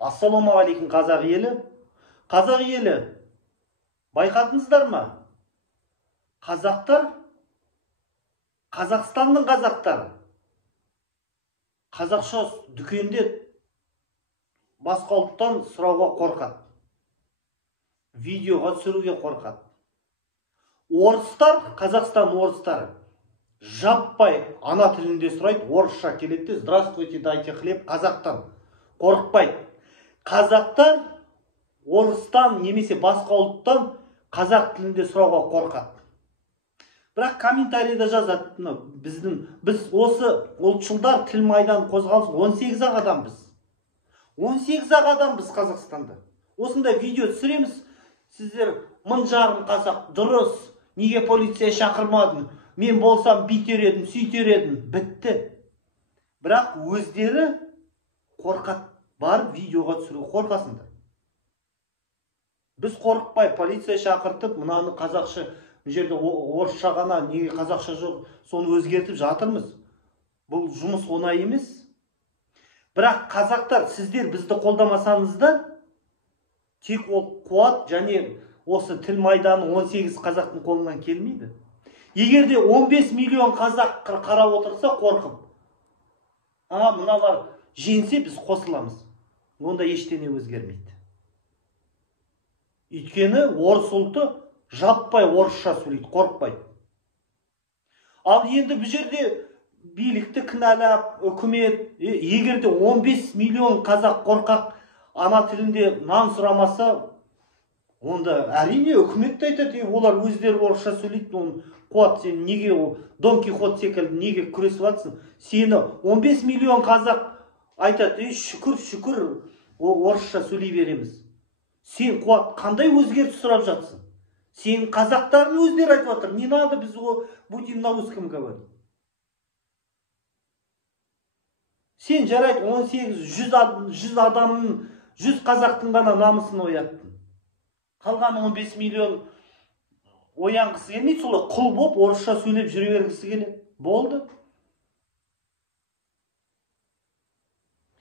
Ассалаумағалейкум қазақ елі. Қазақ елі, байқадыңыздар ма? Қазақтар, Қазақстанның қазақтары қазақша дүкенде басқа ұлттан сұрауға қорқады. Видеоға түсіруге қорқады. Орыстар, Қазақстан орыстары жаппай ана тілінде сұрайды, орысша келеді. Здравствуйте, дайте хлеб, қазақтан қорықпайды. Қазақтар орыстан немесе басқа ұлттан қазақ тілінде сұрауға қорқады. Бірақ комментарийда жазады, біз осы ұлтшылдар тіл майдан қозғалыс 18-ақ адамбыз. 18-ақ адамбыз Қазақстанда. Осында видео түсіреміз. Сіздер мың жарым қазақ дұрыс, неге полиция шақырмадың? Мен болсам битер едім, сөйтер едім. Бітті. Бірақ өздері қорқады. Барып видеоға түсіру қорқасыңдар. Біз қорықпай полиция шақыртып, мынаны қазақша, бұл жерде орысша ғана, неге қазақша жоқ, соны өзгертіп жатырмыз. Бұл жұмыс оңай емес. Бірақ қазақтар, сіздер бізді қолдамасаңыздар, тек ол қуат және осы тіл майданы 18 қазақтың қолынан келмейді. Егерде 15 миллион қазақ қарап отырса қорқып, мыналар женсе біз қосыламыз. Онда ештеңе өзгермейді. Өйткені орыс ұлты жаппай орысша сөйлейді, қорықпайды. Ал енді бұл жерде билікті кінәлап, үкімет, егерде 15 миллион қазақ қорқақ ана тілінде нан сұрамаса, онда әрине үкіметті айтады, олар өздері орысша сөйлейді, оны қуат, сен неге Дон Кихот секілді неге күресіп жатсың? Сені 15 миллион қазақ айтады, шүкір, орысша сөйлей береміз. Сен қуат, қандай өзгеріс сұрап жатсың? Сен қазақтарын өздері айтып жатыр. Не надо, біз будем на русском говорить. Сен жарайды 18-100 адамның, 100 қазақтың ғана намысын ояттың. Қалған 15 миллион оянғысы келмейді, солай құл боп орысша сөйлеп жүре бергісі келеді. Болды.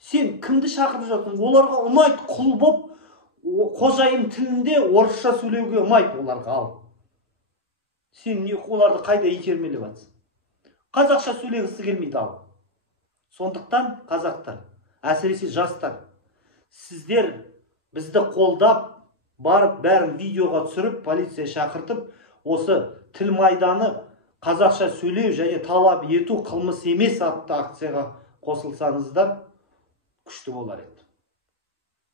Сен кімді шақырып жатсың? Оларға ұнайды, құл боп қожайын тілінде орысша сөйлеуге ұнайды оларға. Ал сен оларды қайда итермелеп жатсың? Қазақша сөйлегісі келмейді. Ал сондықтан қазақтар, әсіресе жастар, сіздер бізді қолдап барып бәрін видеоға түсіріп, полиция шақыртып, осы тіл майданы қазақша сөйлеу және талап ету қылмыс емес атты акцияға қосылсаңыздар күшті болар еді.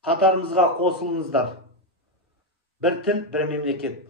Қатарымызға қосылыңыздар. Бір тіл, бір мемлекет.